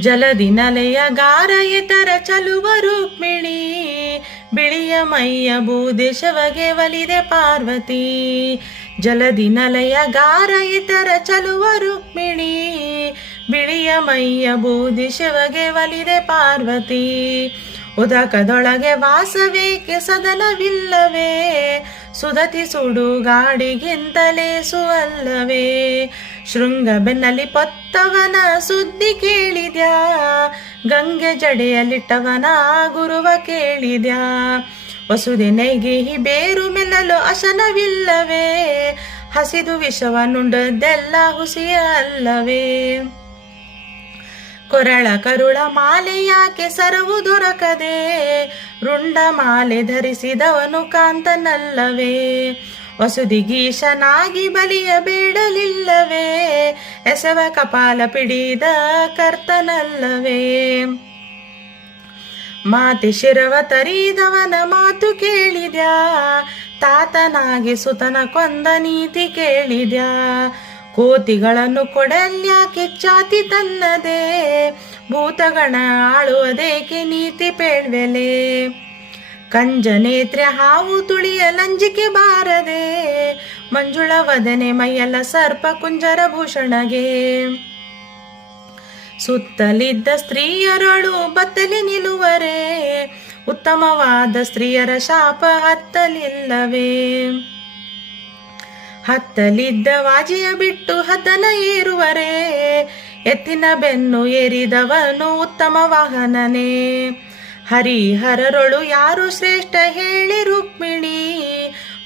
ಜಲದಿ ನಲೆಯ ಗಾರ ಎತರ ಚಲುವ ರುಕ್ಮಿಣಿ, ಬಿಳಿಯ ಮೈಯ ಭೂದೇಶವಗೆ ಒಲಿದೆ ಪಾರ್ವತಿ. ಜಲದಿ ನಲೆಯ ಗಾರ ಎತರ ಚಲುವ ರುಕ್ಮಿಣಿ, ಬಿಳಿಯ ಮೈಯ ಭೂದೇಶವಗೆ ಒಲಿದೆ ಪಾರ್ವತಿ. ಉದಕದೊಳಗೆ ವಾಸವೇಕೆ ಸದನವಿಲ್ಲವೇ, ಸುದತಿ ಸುಡುಗಾಡಿಗಿಂತಲೇ ಸುವಲ್ಲವೇ. ಶೃಂಗ ಬೆನ್ನಲಿ ಪೊತ್ತವನ ಸುದ್ದಿ ಕೇಳಿದ್ಯಾ, ಗಂಗೆ ಜಡೆಯಲಿಟ್ಟವನ ಗುರುವ ಕೇಳಿದ್ಯಾ. ವಸುದೆ ನೈಗೇಹಿ ಬೇರು ಮೆಲ್ಲಲು ಅಶನವಿಲ್ಲವೇ, ಹಸಿದು ವಿಷವನ್ನುಂಡದ್ದೆಲ್ಲ ಹುಸಿಯ ಅಲ್ಲವೇ. ಕೊರಳ ಕರುಳ ಮಾಲೆ ಯಾಕೆ ಸರವು ದೊರಕದೆ, ರುಂಡ ಮಾಲೆ ಧರಿಸಿದವನು ಕಾಂತನಲ್ಲವೇ. ವಸುದಿಗೀಶನಾಗಿ ಬಲಿಯ ಬೇಡಲಿಲ್ಲವೇ, ಎಸವ ಕಪಾಲ ಪಿಡಿದ ಕರ್ತನಲ್ಲವೇ. ಮಾತೆ ಶಿರವ ತರಿದವನ ಮಾತು ಕೇಳಿದ್ಯಾ, ತಾತನಾಗಿ ಸುತನ ಕೊಂದ ನೀತಿ ಕೇಳಿದ್ಯಾ. ಕೋತಿಗಳನ್ನು ಕೊಡಲ್ಯಾಕೆ ಚಾತಿ ತನ್ನದೆ, ಭೂತಗಣ ಆಳುವುದೇಕೆ ನೀತಿ ಪೇಳ್ವೆಲೆ. ಕಂಜನೇತ್ರೆ ಹಾವು ತುಳಿಯ ಲಂಜಿಕೆ ಬಾರದೆ, ಮಂಜುಳ ವದನೆ ಮೈಯಲ್ಲ ಸರ್ಪ ಕುಂಜರ ಭೂಷಣಗೆ. ಸುತ್ತಲಿದ್ದ ಸ್ತ್ರೀಯರಳು ಬತ್ತಲಿ ನಿಲುವರೆ, ಉತ್ತಮವಾದ ಸ್ತ್ರೀಯರ ಶಾಪ ಹತ್ತಲಿಲ್ಲವೇ. ಹತ್ತಲಿದ್ದ ವಾಜಿಯ ಬಿಟ್ಟು ಹದ್ದನ ಏರುವರೆ, ಎತ್ತಿನ ಬೆನ್ನು ಏರಿದವನು ಉತ್ತಮ ವಾಹನನೇ. ಹರಿಹರರೊಳು ಯಾರು ಶ್ರೇಷ್ಠ ಹೇಳಿ ರುಕ್ಮಿಣಿ,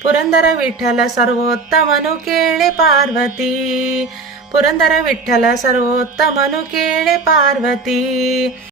ಪುರಂದರ ವಿಠಲ ಸರ್ವೋತ್ತಮನು ಕೇಳೆ ಪಾರ್ವತಿ. ಪುರಂದರ ವಿಠಲ ಸರ್ವೋತ್ತಮನು ಕೇಳೆ ಪಾರ್ವತಿ.